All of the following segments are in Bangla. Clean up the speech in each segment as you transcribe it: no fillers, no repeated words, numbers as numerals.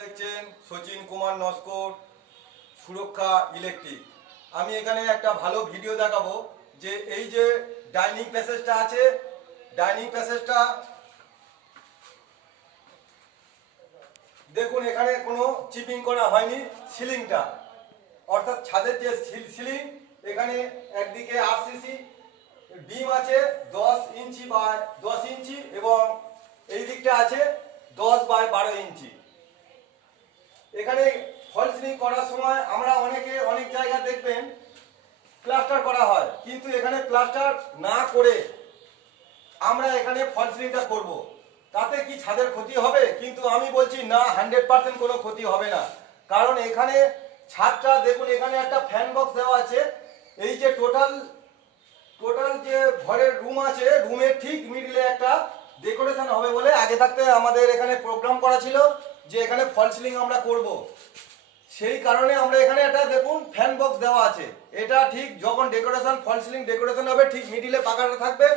দেখছেন সচিন কুমার নস্কর সুরক্ষা ইলেকট্রিক। আমি এখানে একটা ভালো ভিডিও দেখাবো যে এই যে ডাইনিং প্যাসেজটা আছে, ডাইনিং প্যাসেজটা দেখুন, এখানে কোনো চিপিং করা হয়নি। সিলিংটা অর্থাৎ ছাদের যে সিলিং, এখানে একদিকে আরসিসি বিম আছে 10 ইঞ্চি বাই 10 ইঞ্চি এবং এই দিকটা আছে 10 বাই 12 ইঞ্চি। এখানে ফল সিলিং করার সময় আমরা অনেক জায়গা দেখবেন প্লাস্টার করা হয়, কিন্তু এখানে প্লাস্টার না করে আমরা এখানে ফল সিলিংটা করব। তাতে কি ছাদের ক্ষতি হবে? কিন্তু আমি বলছি না, 100% কোনো ক্ষতি হবে না। কারণ এখানে ছাদটা দেখুন, এখানে একটা ফ্যান বক্স দেওয়া আছে। এই যে টোটাল যে ঘরের রুম আছে, রুমের ঠিক মিডলে একটা ডেকোরেশন হবে বলে আগে থাকতে আমাদের এখানে প্রোগ্রাম করা ছিল যে এখানে ফল সিলিং আমরা করব। সেই কারণে আমরা এখানে একটা দেখুন ফ্যান বক্স দেওয়া আছে। এটা ঠিক যখন ডেকোরেশন ফল সিলিং ডেকোরেশন হবে ঠিক মিডিলে পাকাটা থাকবে,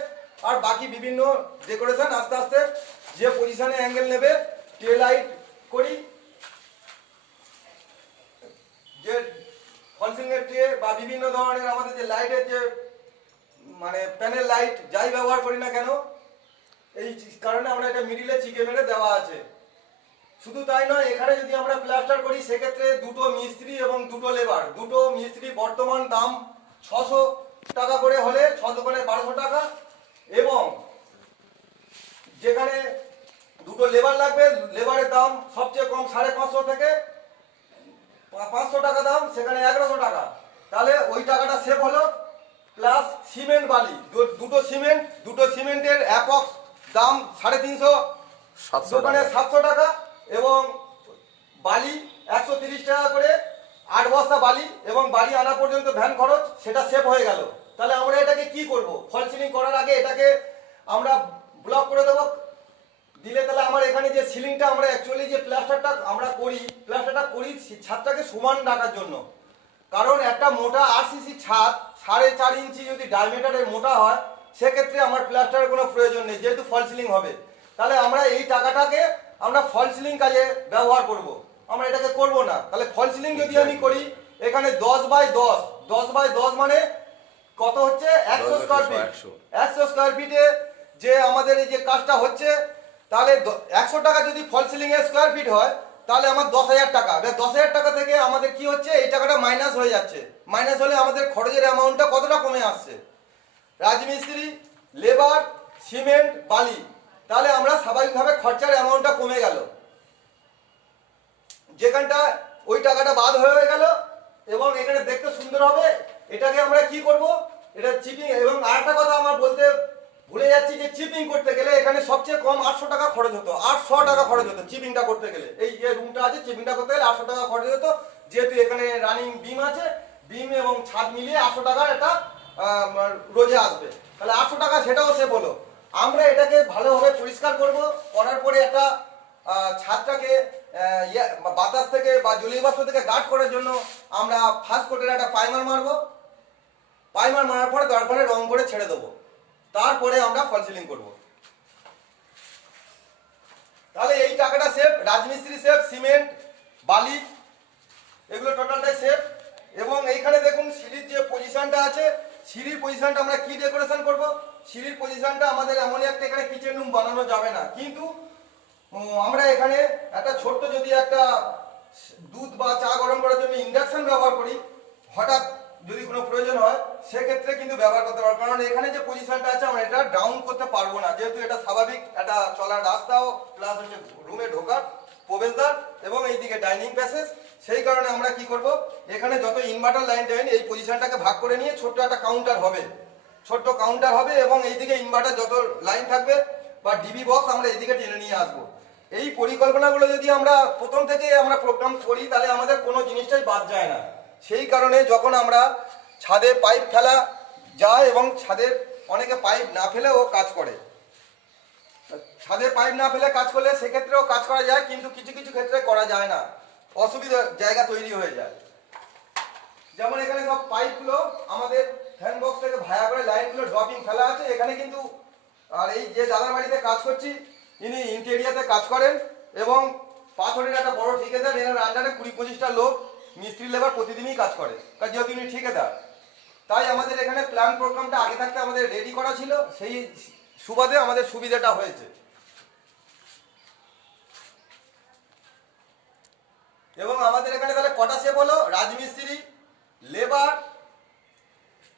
আর বাকি বিভিন্ন ডেকোরেশন আস্তে আস্তে যে পজিশনে অ্যাঙ্গেল নেবে, টে লাইট করি, যে ফল সিলিং এর টে বা বিভিন্ন ধরনের আমাদের যে লাইটের যে মানে প্যানেল লাইট যাই ব্যবহার করি না কেন, এই কারণে আমরা এটা মিডিলে চিকে মেরে দেওয়া আছে। শুধু তাই নয়, এখানে যদি আমরা প্লাস্টার করি সেক্ষেত্রে দুটো মিস্ত্রি এবং দুটো লেবার, দুটো মিস্ত্রি বর্তমান দাম 600 টাকা করে হলে 6 দোকানে 1200 টাকা, এবং যেখানে দুটো লেবার লাগবে, লেবারের দাম সবচেয়ে কম 550 থেকে 500 টাকা দাম, সেখানে 1100 টাকা। তাহলে ওই টাকাটা সেভ হলো। প্লাস সিমেন্ট বালি, দুটো সিমেন্টের অ্যাপক্স দাম 350, দোকানে 700 টাকা, এবং বালি 130 টাকা করে 8 বস্তা বালি, এবং বালি আনা পর্যন্ত ভ্যান খরচ, সেটা সেভ হয়ে গেল। তাহলে আমরা এটাকে কি করব? ফল সিলিং করার আগে এটাকে আমরা ব্লক করে দেবো দিলে, তাহলে আমার এখানে যে সিলিংটা আমরা অ্যাকচুয়ালি যে প্লাস্টারটা করি ছাদটাকে সমান রাখার জন্য। কারণ একটা মোটা আরসিসি ছাদ 4.5 ইঞ্চি যদি ডায়ামিটারের মোটা হয়, সেক্ষেত্রে আমার প্লাস্টারের কোনো প্রয়োজন নেই, যেহেতু ফল সিলিং হবে। তাহলে আমরা এই টাকাটাকে আমরা ফল সিলিং কাজে ব্যবহার করব, আমরা এটাকে করব না। তাহলে ফল সিলিং যদি আমি করি, এখানে 10 বাই 10 মানে কত হচ্ছে? 100 স্কয়ার ফিট। 100 স্কয়ার ফিটে যে আমাদের এই যে কাজটা হচ্ছে, তাহলে 100 টাকা যদি ফল সিলিং এর স্কয়ার ফিট হয়, তাহলে আমার 10,000 টাকা। 10,000 টাকা থেকে আমাদের কি হচ্ছে? এই টাকাটা মাইনাস হয়ে যাচ্ছে। মাইনাস হলে আমাদের খরচের অ্যামাউন্টটা কতটা কমে আসছে? রাজমিস্ত্রি, লেবার, সিমেন্ট, বালি, তাহলে আমরা স্বাভাবিকভাবে খরচার অ্যামাউন্টটা কমে গেল। যেখানটা ওই টাকাটা বাদ হয়ে গেল এবং এখানে দেখতে সুন্দর হবে। এটাকে আমরা কি করব? এটা চিপিং। এবং আরেকটা কথা আমার বলতে ভুলে যাচ্ছি যে চিপিং করতে গেলে এখানে সবচেয়ে কম 800 টাকা খরচ হতো, 800 টাকা খরচ হতো চিপিংটা করতে গেলে। এই যে রুমটা আছে, চিপিংটা করতে গেলে 800 টাকা খরচ হতো, যেহেতু এখানে রানিং বিম আছে, বিম এবং ছাদ মিলিয়ে 800 টাকার একটা রোজে আসবে। তাহলে 800 টাকা সেটাও সেভ হলো। আমরা এটাকে ভালোভাবে পরিষ্কার করব, করার পরে একটা ছাদটাকে বাতাস থেকে বা জলীয় বাষ্প থেকে গার্ড করার জন্য আমরা ফার্স্ট কোটের একটা প্রাইমার মারবো। প্রাইমার মারার পরে দরকারে রং করে ছেড়ে দেবো, তারপরে আমরা ফল সিলিং করব। তাহলে এই টাকাটা সেভ, রাজমিস্ত্রি সেভ, সিমেন্ট, বালি, এগুলো টোটালটাই সেভ। এবং এইখানে দেখুন সিঁড়ির যে পজিশনটা আছে, সিঁড়ির পজিশনটা আমরা কি ডেকোরেশন করব? সিঁড়ির পজিশনটা আমাদের এমনই একটা, এখানে কিচেন রুম বানানো যাবে না, কিন্তু আমরা এখানে একটা ছোট্ট যদি একটা দুধ বা চা গরম করার জন্য ইন্ডাকশন ব্যবহার করি, হঠাৎ যদি কোনো প্রয়োজন হয়, সেক্ষেত্রে কিন্তু ব্যবহার করতে পারবো। কারণ এখানে যে পজিশনটা আছে আমরা এটা ডাউন করতে পারবো না, যেহেতু এটা স্বাভাবিক একটা চলার রাস্তাও প্লাস হচ্ছে রুমে ঢোকার প্রবেশদ্বার এবং এইদিকে ডাইনিং প্যাসেজ। সেই কারণে আমরা কি করব? এখানে যত ইনভার্টার লাইন দেবেন এই পজিশনটাকে ভাগ করে নিয়ে ছোট্ট একটা কাউন্টার হবে, এবং এইদিকে ইনভার্টার যত লাইন থাকবে বা ডিবি বক্স আমরা এইদিকে টেনে নিয়ে আসবো। এই পরিকল্পনাগুলো যদি আমরা প্রথম থেকে আমরা প্রোগ্রাম করি, তাহলে আমাদের কোনো জিনিসটাই বাদ যায় না। সেই কারণে যখন আমরা ছাদে পাইপ ফেলা যায়, এবং ছাদের অনেকে পাইপ না ফেলেও কাজ করে, ছাদে পাইপ না ফেলে কাজ করলে সেক্ষেত্রেও কাজ করা যায়, কিন্তু কিছু কিছু ক্ষেত্রে করা যায় না, অসুবিধা জায়গা তৈরি হয়ে যায়। যেমন এখানে সব পাইপগুলো আমাদের ফ্যান বক্স থেকে ভায়া করে লাইনগুলো ড্রপিং ফেলা আছে এখানে কিন্তু। আর এই যে দাদার বাড়িতে কাজ করছি, ইনি ইন্টেরিয়াতে কাজ করেন এবং পাথরের একটা বড় ঠিকাদার, এনার আন্ডারে 20-25টা লোক মিস্ত্রি লেবার প্রতিদিনই কাজ করে, কারণ যেহেতু ইনি ঠিকাদার। তাই আমাদের এখানে প্ল্যান প্রোগ্রামটা আগে থাকতে আমাদের রেডি করা ছিল, সেই সুবাদে আমাদের সুবিধাটা হয়েছে। এবং আমাদের এখানে তাহলে কটা শেপ হলো? রাজমিস্ত্রি, লেবার,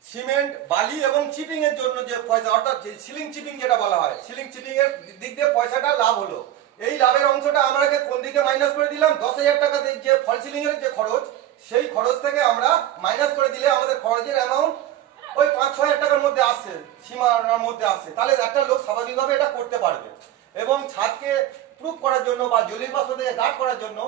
সিমেন্ট, বালি এবং চিপিং এর জন্য যে পয়সা, অর্থাৎ সিলিং চিপিং যেটা বলা হয়, সিলিং চিপিং এর দিক দিয়ে পয়সাটা লাভ হলো। এই লাভের অংশটা আমরা কোন দিকে মাইনাস করে দিলাম? 10,000 টাকা যে ফল সিলিং এর যে খরচ, সেই খরচ থেকে আমরা মাইনাস করে দিলে আমাদের খরচের অ্যামাউন্ট ওই 5-6 হাজার টাকার মধ্যে আসছে, সীমার মধ্যে আসছে। তাহলে একটা লোক স্বাভাবিকভাবে এটা করতে পারবে। এবং ছাদকে প্রুফ করার জন্য বা জলীয় বাষ্প থেকে গার্ড করার জন্য